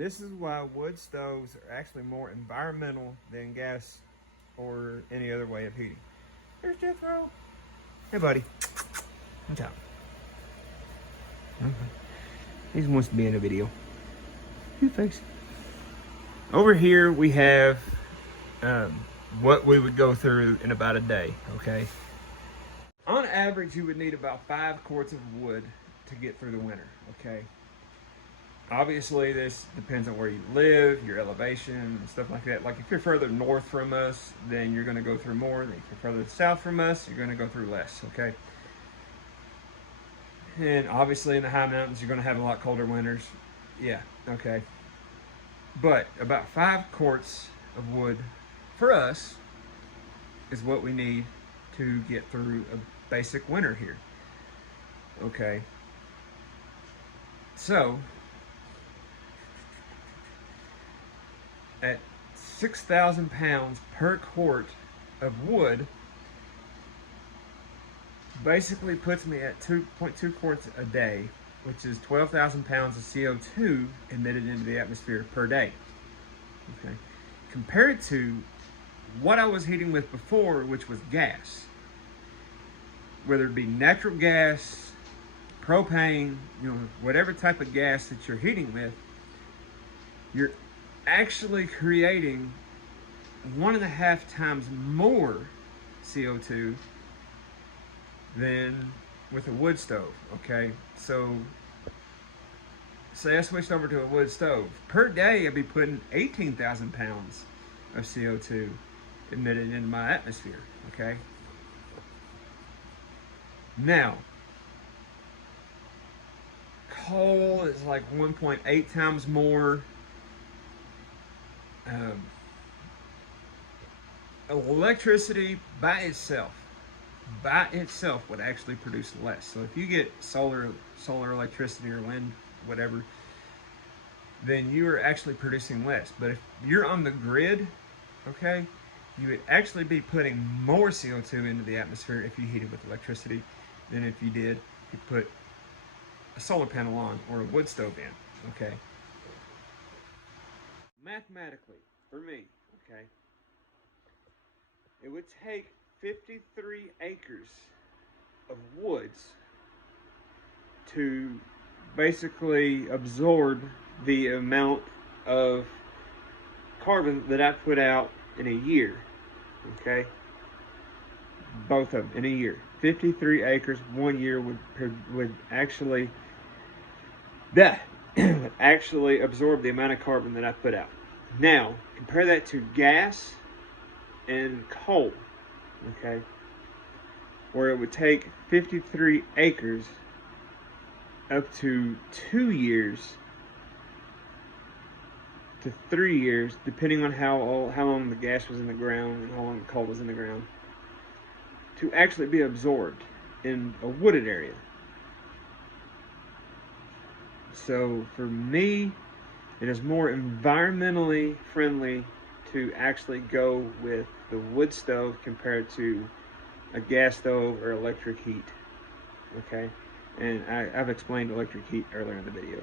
This is why wood stoves are actually more environmental than gas or any other way of heating. There's Jethro. Hey, buddy. What's up? He just wants to be in a video. Cute face. Over here we have what we would go through in about a day, okay? On average, you would need about 5 quarts of wood to get through the winter, okay? Obviously, this depends on where you live, your elevation, and stuff like that. Like if you're further north from us, then you're gonna go through more. If you're further south from us, you're gonna go through less, okay? And obviously in the high mountains, you're gonna have a lot colder winters. Yeah, okay. But about 5 quarts of wood for us is what we need to get through a basic winter here. Okay. So at 6,000 pounds per quart of wood basically puts me at 2.2 quarts a day, which is 12,000 pounds of CO2 emitted into the atmosphere per day. Okay. Compared to what I was heating with before, which was gas. Whether it be natural gas, propane, whatever type of gas that you're heating with, you're actually creating 1.5 times more CO2 than with a wood stove, okay? So, say I switched over to a wood stove. Per day, I'd be putting 18,000 pounds of CO2 emitted into my atmosphere, okay? Now, coal is like 1.8 times more. Electricity by itself would actually produce less. So if you get solar electricity or wind, whatever, then you are actually producing less. But if you're on the grid, okay, you would actually be putting more CO2 into the atmosphere if you heated with electricity than if you did if you put a solar panel on or a wood stove in, okay? Mathematically, for me, okay, it would take 53 acres of woods to basically absorb the amount of carbon that I put out in a year, okay? Both of them in a year. 53 acres, 1 year would actually actually absorb the amount of carbon that I put out. Now, compare that to gas and coal, okay? Where it would take 53 acres up to 2 years to 3 years, depending on how long the gas was in the ground and how long the coal was in the ground, to actually be absorbed in a wooded area. So for me, it is more environmentally friendly to actually go with the wood stove compared to a gas stove or electric heat. Okay, and I've explained electric heat earlier in the video.